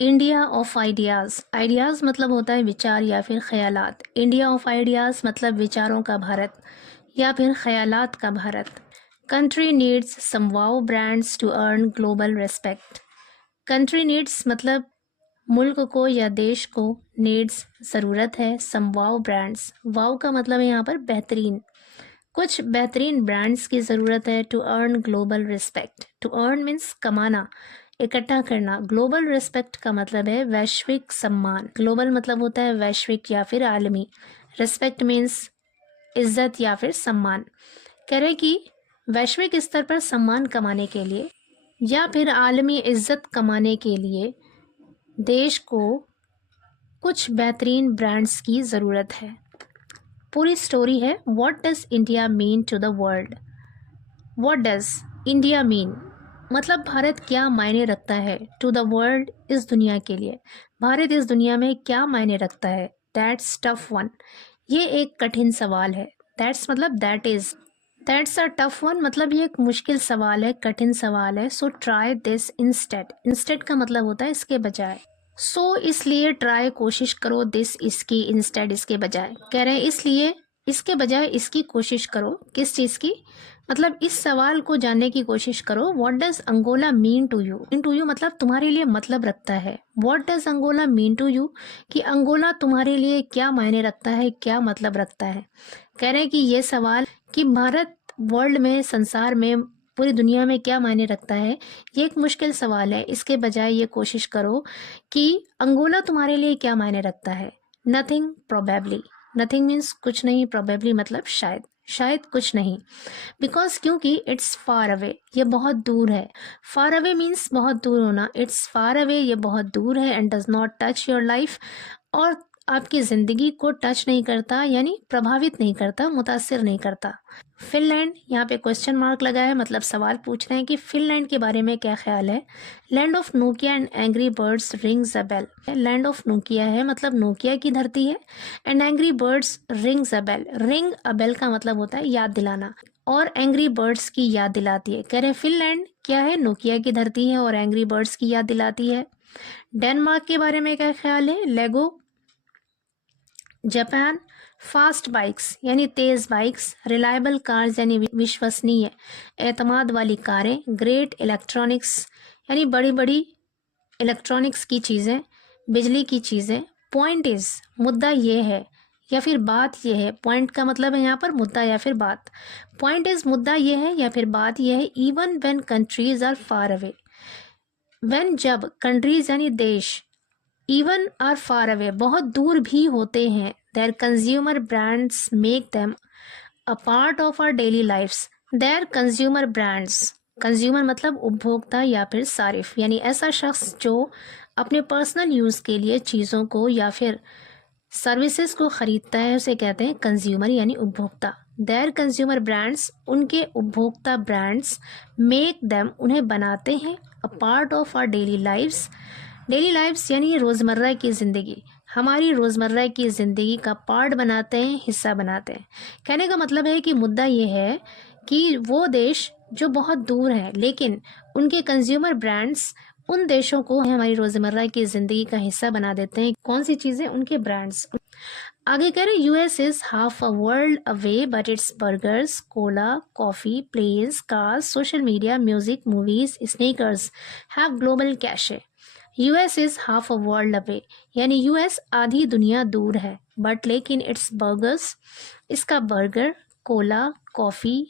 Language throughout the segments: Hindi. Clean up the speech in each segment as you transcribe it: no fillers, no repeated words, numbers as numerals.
India of ideas. आइडियाज़ मतलब होता है विचार या फिर ख्यालात। इंडिया ऑफ आइडियाज़ मतलब विचारों का भारत या फिर ख्यालात का Bharat. Country needs some wow brands to earn global respect. Country needs मतलब मुल्क को या देश को, नीड्स ज़रूरत है, सम वाओ ब्रांड्स, वाओ का मतलब है यहाँ पर बेहतरीन, कुछ बेहतरीन ब्रांड्स की ज़रूरत है to earn global respect. To earn means कमाना, इकट्ठा करना। ग्लोबल रिस्पेक्ट का मतलब है वैश्विक सम्मान। ग्लोबल मतलब होता है वैश्विक या फिर आलमी। रिस्पेक्ट मीन्स इज्जत या फिर सम्मान। कह रहे कि वैश्विक स्तर पर सम्मान कमाने के लिए या फिर आलमी इज्जत कमाने के लिए देश को कुछ बेहतरीन ब्रांड्स की ज़रूरत है। पूरी स्टोरी है what does India mean to the world. What does India mean मतलब भारत क्या मायने रखता है, टू द वर्ल्ड इस दुनिया के लिए। भारत इस दुनिया में क्या मायने रखता है। दैट्स टफ वन, ये एक कठिन सवाल है। दैट्स मतलब that is, that's a tough one मतलब ये एक मुश्किल सवाल है, कठिन सवाल है। So try this instead. Instead का मतलब होता है इसके बजाय। सो इसलिए ट्राई कोशिश करो, दिस इसकी, इंस्टेड इसके बजाय। कह रहे हैं इसलिए इसके बजाय इसकी कोशिश करो। किस चीज़ की, मतलब इस सवाल को जानने की कोशिश करो। What does Angola mean to you. Mean to you मतलब तुम्हारे लिए मतलब रखता है। What does Angola mean to you कि अंगोला तुम्हारे लिए क्या मायने रखता है, क्या मतलब रखता है। कह रहे हैं कि ये सवाल कि भारत वर्ल्ड में, संसार में, पूरी दुनिया में क्या मायने रखता है, ये एक मुश्किल सवाल है। इसके बजाय ये कोशिश करो कि अंगोला तुम्हारे लिए क्या मायने रखता है। नथिंग प्रोबेबली, नथिंग मीन्स कुछ नहीं, प्रोबेबली मतलब शायद, शायद कुछ नहीं। बिकॉज क्योंकि इट्स फार अवे, ये बहुत दूर है। फार अवे मीन्स बहुत दूर होना। इट्स फार अवे, ये बहुत दूर है। And does not touch your life, और आपकी ज़िंदगी को टच नहीं करता, यानी प्रभावित नहीं करता, मुतासिर नहीं करता। फिनलैंड, यहाँ पे क्वेश्चन मार्क लगा है, मतलब सवाल पूछ रहे हैं कि फिनलैंड के बारे में क्या ख्याल है। Land of Nokia and Angry Birds rings a bell. Land of Nokia है मतलब नोकिया की धरती है, and Angry Birds rings a bell. Ring a bell का मतलब होता है याद दिलाना, और एंग्री बर्ड्स की याद दिलाती है। कह रहे फिनलैंड क्या है, नोकिया की धरती है और एंग्री बर्ड्स की याद दिलाती है। डेनमार्क के बारे में क्या ख्याल है, लेगो। जापान, फास्ट बाइक्स यानी तेज़ बाइक्स, रिलायबल कार्स यानी विश्वसनीय, एतमाद वाली कारें, ग्रेट इलेक्ट्रॉनिक्स यानी बड़ी बड़ी इलेक्ट्रॉनिक्स की चीज़ें, बिजली की चीज़ें। पॉइंट इज़, मुद्दा ये है या फिर बात ये है। पॉइंट का मतलब है यहाँ पर मुद्दा या फिर बात। पॉइंट इज़ मुद्दा ये है या फिर बात ये है। Even when countries are far away, when जब, कंट्रीज यानी देश, इवन आर फार अवे बहुत दूर भी होते हैं, their consumer brands make them a part of our daily lifes. Their consumer brands, consumer मतलब उपभोक्ता या फिर सारिफ, यानी ऐसा शख्स जो अपने पर्सनल यूज़ के लिए चीज़ों को या फिर सर्विसेज को खरीदता है, उसे कहते हैं कंज्यूमर यानी उपभोक्ता। देयर कंज्यूमर ब्रांड्स, उनके उपभोक्ता ब्रांड्स, मेक देम उन्हें बनाते हैं, a part of our daily lifes. Daily lifes यानी रोज़मर्रा की ज़िंदगी, हमारी रोज़मर्रा की ज़िंदगी का पार्ट बनाते हैं, हिस्सा बनाते हैं। कहने का मतलब है कि मुद्दा ये है कि वो देश जो बहुत दूर हैं, लेकिन उनके कंज्यूमर ब्रांड्स उन देशों को हमारी रोज़मर्रा की ज़िंदगी का हिस्सा बना देते हैं। कौन सी चीज़ें, उनके ब्रांड्स। आगे कह रहे US is half a world away but it's burgers, cola, coffee, planes, cars, social media, music, movies, sneakers have global cachet. US is half a world away यानी यूएस आधी दुनिया दूर है, बट लेकिन इट्स बर्गर्स, इसका बर्गर, कोला, कॉफ़ी,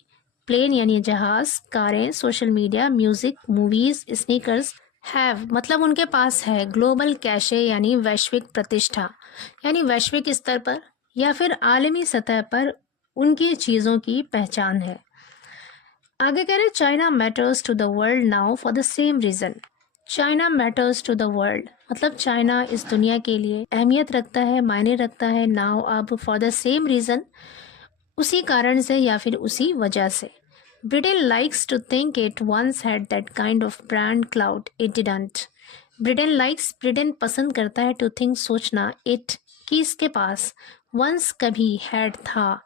प्लेन यानी जहाज, कारें, social media, music, movies, sneakers have मतलब उनके पास है, ग्लोबल कैशे यानी वैश्विक प्रतिष्ठा, यानी वैश्विक स्तर पर या फिर आलमी सतह पर उनकी चीज़ों की पहचान है। आगे कह रहे China matters to the world now for the same reason. China matters to the world मतलब चाइना इस दुनिया के लिए अहमियत रखता है, मायने रखता है, नाउ अब, फॉर द सेम रीज़न उसी कारण से या फिर उसी वजह से। Britain likes to think it once had that kind of brand cloud, it didn't. Britain likes, Britain पसंद करता है, टू थिंक सोचना, इट कि इसके पास, वंस कभी, हैड था,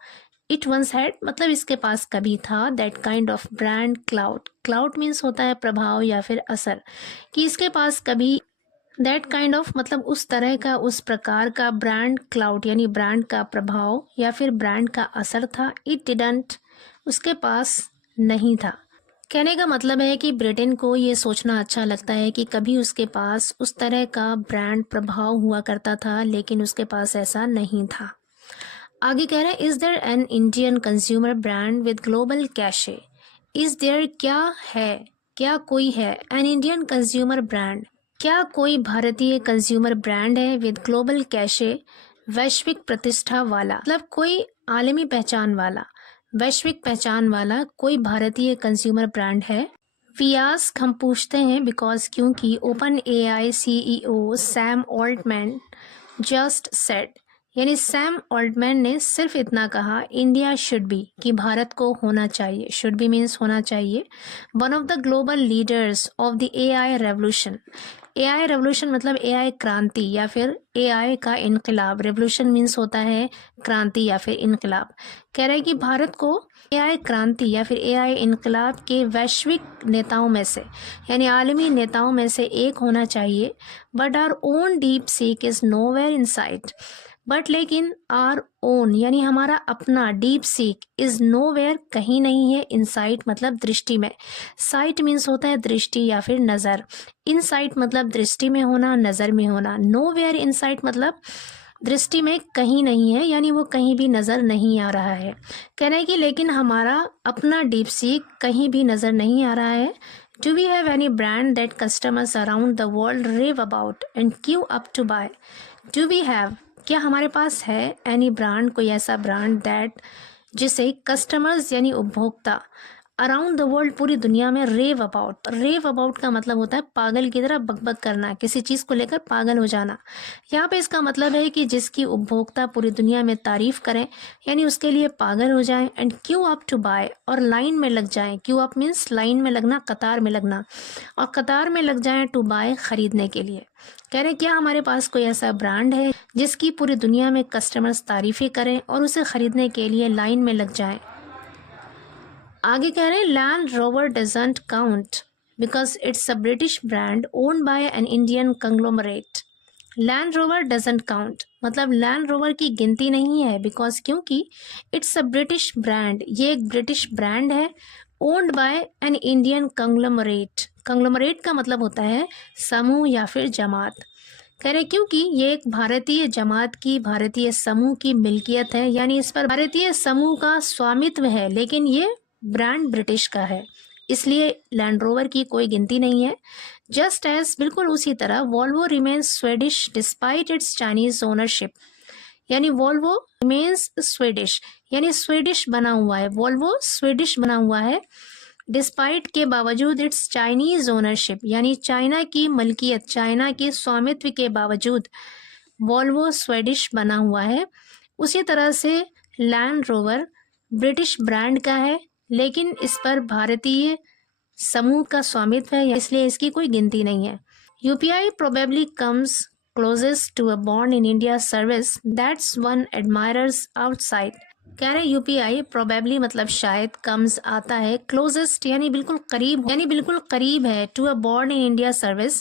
इट वंस हैड मतलब इसके पास कभी था, that kind of brand cloud, cloud means होता है प्रभाव या फिर असर, कि इसके पास कभी दैट काइंड ऑफ मतलब उस तरह का, उस प्रकार का ब्रांड क्लाउड यानी ब्रांड का प्रभाव या फिर ब्रांड का असर था। इट डिडंट, उसके पास नहीं था। कहने का मतलब है कि ब्रिटेन को ये सोचना अच्छा लगता है कि कभी उसके पास उस तरह का ब्रांड प्रभाव हुआ करता था, लेकिन उसके पास ऐसा नहीं था। आगे कह रहे हैं, is there an Indian consumer brand with global cachet. Is there, क्या है, क्या कोई है, एन इंडियन कंज्यूमर ब्रांड, क्या कोई भारतीय कंज्यूमर ब्रांड है विद ग्लोबल कैशे, वैश्विक प्रतिष्ठा वाला, मतलब कोई आलमी पहचान वाला, वैश्विक पहचान वाला कोई भारतीय कंज्यूमर ब्रांड है। वी आस्क, हम पूछते हैं, बिकॉज क्योंकि open AI CEO Sam Altman just said, यानी सैम ऑल्टमैन ने सिर्फ इतना कहा, इंडिया शुड बी, कि भारत को होना चाहिए, शुड बी मीन्स होना चाहिए, one of the global leaders of the AI revolution. AI revolution मतलब एआई क्रांति या फिर एआई का इनकलाब। रेवोल्यूशन मीन्स होता है क्रांति या फिर इनकलाब। कह रहे हैं कि भारत को एआई क्रांति या फिर एआई इनकलाब के वैश्विक नेताओं में से, यानी आलमी नेताओं में से एक होना चाहिए। But our own DeepSeek is nowhere in sight, but लेकिन आर ओन यानी हमारा अपना डीप सीक इज नोवेयर, कहीं नहीं है, इनसाइट मतलब दृष्टि में। साइट मीन्स होता है दृष्टि या फिर नज़र। इनसाइट मतलब दृष्टि में होना, नज़र में होना। नोवेयर इनसाइट मतलब दृष्टि में कहीं नहीं है, यानी वो कहीं भी नज़र नहीं आ रहा है। कहना है कि लेकिन हमारा अपना डीप सीक कहीं भी नज़र नहीं आ रहा है। Do we have any brand that customers around the world rave about and queue up to buy. Do we have, क्या हमारे पास है, एनी ब्रांड, कोई ऐसा ब्रांड दैट, जिसे कस्टमर्स यानी उपभोक्ता अराउंड द वर्ल्ड पूरी दुनिया में रेव अबाउट। रेव अबाउट का मतलब होता है पागल की तरह बकबक करना, किसी चीज़ को लेकर पागल हो जाना। यहाँ पे इसका मतलब है कि जिसकी उपभोक्ता पूरी दुनिया में तारीफ करें, यानी उसके लिए पागल हो जाएं। And queue up to buy, और लाइन में लग जाएं। क्यू अप मीन्स लाइन में लगना, कतार में लगना, और कतार में लग जाएं टू बाय, खरीदने के लिए। कह रहे हैं क्या हमारे पास कोई ऐसा ब्रांड है जिसकी पूरी दुनिया में कस्टमर्स तारीफें करें और उसे खरीदने के लिए लाइन में लग जाएं। आगे कह रहे हैं land rover doesn't count because it's a British brand owned by an Indian conglomerate. Land rover doesn't count मतलब लैंड रोवर की गिनती नहीं है, बिकॉज क्योंकि इट्स अ ब्रिटिश ब्रांड, ये एक ब्रिटिश ब्रांड है, owned by an Indian conglomerate. Conglomerate का मतलब होता है समूह या फिर जमात। कह रहे क्योंकि ये एक भारतीय जमात की, भारतीय समूह की मिल्कियत है, यानी इस पर भारतीय समूह का स्वामित्व है, लेकिन ये ब्रांड ब्रिटिश का है, इसलिए लैंड रोवर की कोई गिनती नहीं है। जस्ट एज, बिल्कुल उसी तरह, Volvo remains Swedish despite it's Chinese ownership, यानी वॉल्वो रिमेन्स स्वीडिश, यानी स्वीडिश बना हुआ है, वॉल्वो स्वीडिश बना हुआ है, डिस्पाइट के बावजूद इट्स चाइनीज ओनरशिप, यानी चाइना की मलकियत, चाइना के स्वामित्व के बावजूद वॉल्वो स्वीडिश बना हुआ है। उसी तरह से लैंड रोवर ब्रिटिश ब्रांड का है, लेकिन इस पर भारतीय समूह का स्वामित्व है, इसलिए इसकी कोई गिनती नहीं है। UPI probably comes closest to a born in India service that's won admirers outside. कह रहे यूपीआई प्रोबेबली मतलब शायद, कम्स आता है, क्लोजेस्ट यानी बिल्कुल करीब, यानी बिल्कुल करीब है, to a born in India service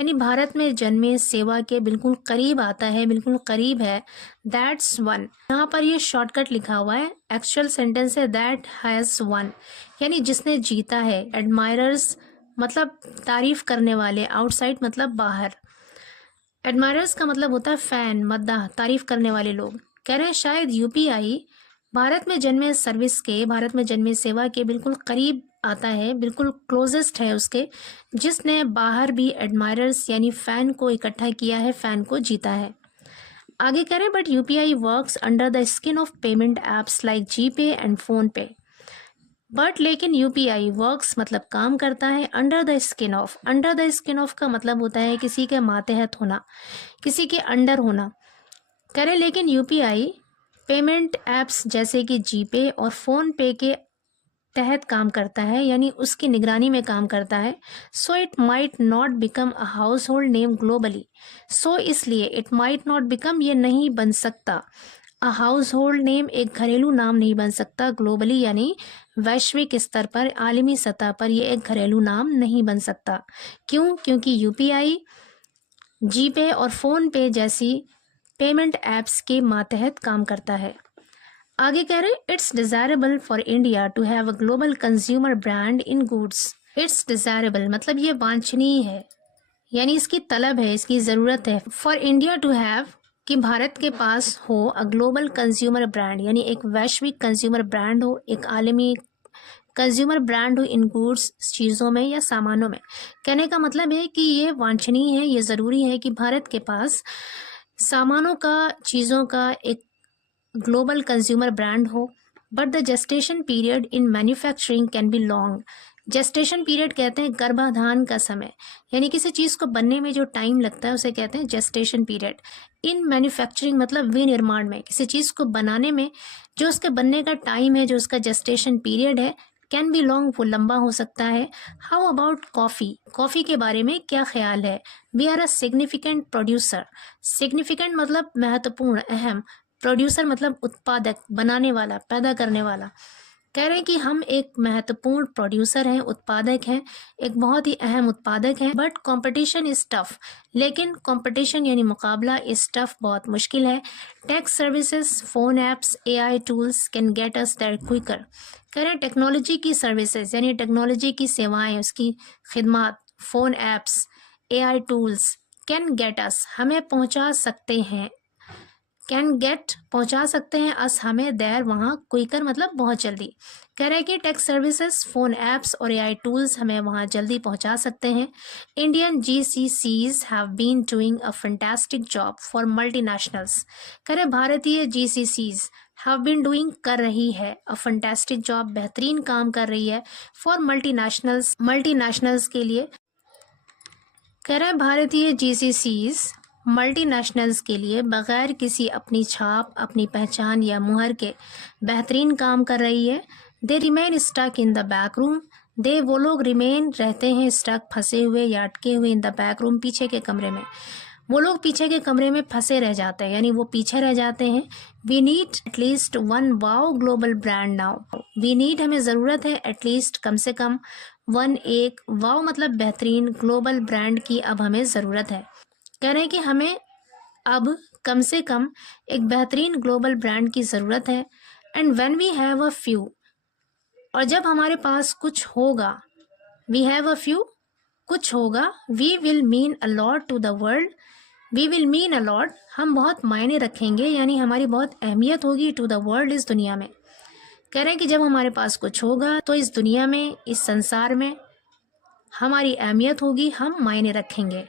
यानी भारत में जन्मे सेवा के बिल्कुल करीब आता है, बिल्कुल करीब है। दैट्स वन, यहाँ पर ये शॉर्टकट लिखा हुआ है, एक्चुअल सेंटेंस है दैट हैज वन, यानी जिसने जीता है। एडमायरर्स मतलब तारीफ करने वाले, आउटसाइड मतलब बाहर। एडमायरर्स का मतलब होता है फैन, मद्दाह, तारीफ करने वाले लोग। कह रहे हैं शायद यूपीआई भारत में जन्मे सर्विस के, भारत में जन्मे सेवा के बिल्कुल करीब आता है, बिल्कुल क्लोजेस्ट है उसके, जिसने बाहर भी एडमायरर्स यानी फैन को इकट्ठा किया है, फैन को जीता है। आगे कह रहे हैं but UPI works under the skin of payment apps like GPay and phone पे। बट लेकिन यूपीआई वर्क्स मतलब काम करता है, under the skin of, under the skin of का मतलब होता है किसी के मातहत होना, किसी के अंडर होना। कह रहे लेकिन यूपीआई पेमेंट ऐप्स जैसे कि जीपे और फ़ोन पे के तहत काम करता है, यानी उसकी निगरानी में काम करता है। So it might not become a household name globally, so इसलिए इट माइट नॉट बिकम ये नहीं बन सकता, अ हाउस होल्ड नेम एक घरेलू नाम नहीं बन सकता, ग्लोबली यानी वैश्विक स्तर पर, आलमी सतह पर ये एक घरेलू नाम नहीं बन सकता। क्यों? क्योंकि यूपीआई जीपे और फ़ोन पे जैसी पेमेंट ऐप्स के मातहत काम करता है। आगे कह रहे it's desirable for India to have a global consumer brand in goods. It's desirable मतलब ये वांछनीय है, यानी इसकी तलब है, इसकी ज़रूरत है। फॉर इंडिया टू हैव कि भारत के पास हो अ ग्लोबल कंज्यूमर ब्रांड, यानी एक वैश्विक कंज्यूमर ब्रांड हो, एक आलमी कंज्यूमर ब्रांड हो इन गुड्स चीज़ों में या सामानों में। कहने का मतलब है कि ये वांछनीय है, ये ज़रूरी है कि भारत के पास सामानों का, चीज़ों का एक ग्लोबल कंज्यूमर ब्रांड हो। But the gestation period in manufacturing can be long. Gestation period कहते हैं गर्भाधान का समय, यानी किसी चीज़ को बनने में जो टाइम लगता है उसे कहते हैं जेस्टेशन पीरियड। इन मैन्युफैक्चरिंग मतलब विनिर्माण में, किसी चीज़ को बनाने में जो उसके बनने का टाइम है, जो उसका जेस्टेशन पीरियड है, कैन बी लॉन्ग, वो लंबा हो सकता है। हाउ अबाउट कॉफ़ी, कॉफ़ी के बारे में क्या ख्याल है। We are a significant producer. Significant मतलब महत्वपूर्ण, अहम। प्रोड्यूसर मतलब उत्पादक, बनाने वाला, पैदा करने वाला। कह रहे हैं कि हम एक महत्वपूर्ण प्रोड्यूसर हैं, उत्पादक हैं, एक बहुत ही अहम उत्पादक हैं। बट कंपटीशन इज टफ, लेकिन कंपटीशन यानी मुकाबला इज टफ, बहुत मुश्किल है। Tech services, phone apps, AI tools can get us there quicker. कह रहे हैं टेक्नोलॉजी की सर्विसेज यानी टेक्नोलॉजी की सेवाएं, उसकी खिदमात, phone apps, AI tools, can get us हमें पहुंचा सकते हैं, कैन गेट पहुंचा सकते हैं, अस हमें, देर वहाँ, क्विकर मतलब बहुत जल्दी। कह रहे हैं कि टेक सर्विसेज, फोन ऐप्स और एआई टूल्स हमें वहाँ जल्दी पहुंचा सकते हैं। Indian GCCs have been doing a fantastic job for multinationals. कह रहे भारतीय जीसीसीज हैव बीन डूइंग कर रही है अ फैंटास्टिक जॉब, बेहतरीन काम कर रही है, फॉर मल्टीनेशनल्स, मल्टीनेशनल्स के लिए। कह रहे हैं भारतीय जीसीसीज मल्टीनेशनल्स के लिए बगैर किसी अपनी छाप, अपनी पहचान या मुहर के बेहतरीन काम कर रही है। They remain stuck in the back room. They वो लोग रिमेन रहते हैं, स्टक फंसे हुए या अटके हुए, इन द बैक रूम पीछे के कमरे में। वो लोग पीछे के कमरे में फंसे रह जाते हैं, यानी वो पीछे रह जाते हैं। We need at least one wow global brand now. We need हमें ज़रूरत है, एटलीस्ट कम से कम, वन एक, वाओ मतलब बेहतरीन, ग्लोबल ब्रांड की अब हमें ज़रूरत है। कह रहे हैं कि हमें अब कम से कम एक बेहतरीन ग्लोबल ब्रांड की ज़रूरत है। And when we have a few, और जब हमारे पास कुछ होगा, वी हैव अ फ्यू, कुछ होगा, we will mean a lot to the world. We will mean a lot हम बहुत मायने रखेंगे, यानी हमारी बहुत अहमियत होगी, टू द वर्ल्ड इस दुनिया में। कह रहे हैं कि जब हमारे पास कुछ होगा तो इस दुनिया में, इस संसार में हमारी अहमियत होगी, हम मायने रखेंगे।